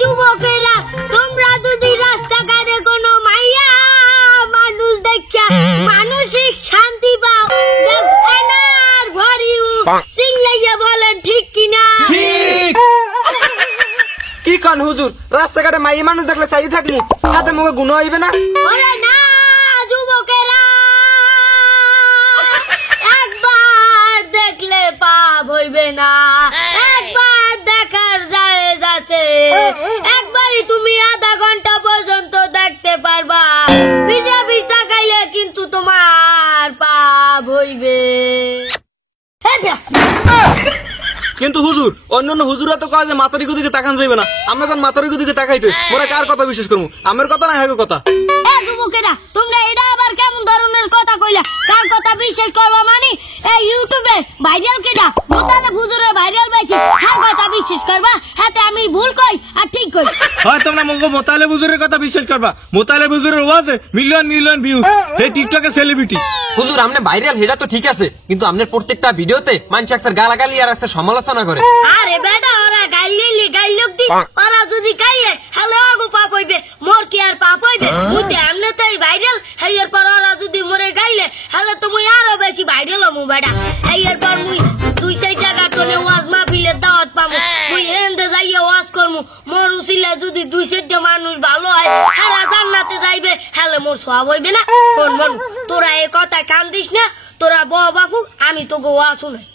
যুবকেরা তোমরা যদি রাস্তাঘাটে কোনো মাইয়া মানুষ দেখা মানসিক শান্তি পাও এনার ভরিউ সিংলাইয়া বলেন ঠিক কিনা? ঠিক। কি কন হুজুর, রাস্তাঘাটে মাইয়া মানুষ দেখলে চাই থাকমু, হাতে মুখে গুণ হইবে না? ওরে না যুবকেরা, একবার দেখলে পাপ হইবে না, একবার দেখার জায়েজ আছে, একবারই তুমি আধা ঘন্টা পর্যন্ত দেখতে পারবা, ভিজা ভিজ তাকাইলে কিন্তু তোমার পাপ হইবে। কিন্তু হুজুর অন্যান্য হুজুরা তো কয় যে মাতারিকু দিকে তাকান যাইবে না, আমরা কোন মাতারিকু দিকে তাকাইতে মোরা কার কথা বিশ্বাস করবো? আমার কথা না হ্যাঁ কথা? যুবকেরা তোমরা এটা আবার কেমন ধরনের কথা কইলা? কার কথা বিশ্বাস করবা মানে এই ইউটিউবে ভাইরাল কেডা মোতালেব হুজুরের ভাইরাল পাইছে, কার কথা বিশ্বাস করবা? হাতে আমি ভুল কই আর ঠিক কই? হয় তোমরা মঙ্গো মোতালেব হুজুরের কথা বিশ্বাস করবা? মোতালেব হুজুরের ওয়াজে মিলিয়ন মিলিয়ন ভিউজ, হে টিকটকে সেলিব্রিটি। হুজুর আমনে ভাইরাল হেডা তো ঠিক আছে, কিন্তু আমনের প্রত্যেকটা ভিডিওতে মানুষ একসার গালাগালি আর একসার সমালোচনা করে। আরে বেটা ওরা গাইলি গাইলুক দি, ওরা যদি গাইলে হ্যালো আগো পাপ হইবে, মোর কি আর পাপ হইবে? মুতে আমনে তাই ভাইরাল হেয়ার পর ওরা যদি মরে গাইলে হ্যালো তো মুই আরো বেশি ভাইরাল হমু বেটা। হেয়ার পর মুই দুই চার জায়গা তোলে ওয়াজ মাহফিলের দাওয়াত পামু, মুই হেন্দে যাইয়া ওয়াজ করমু, মোর উসিলা যদি দুই চারটা মানুষ ভালো হয় তারা জান্নাতে যাইবে, হ্যালো মোর সওয়াব হইবে না? কোন মন তোরা এই কথা কান দিস না, তোরা ব বাপু আমি তোকে ওয়াজ শুনাই।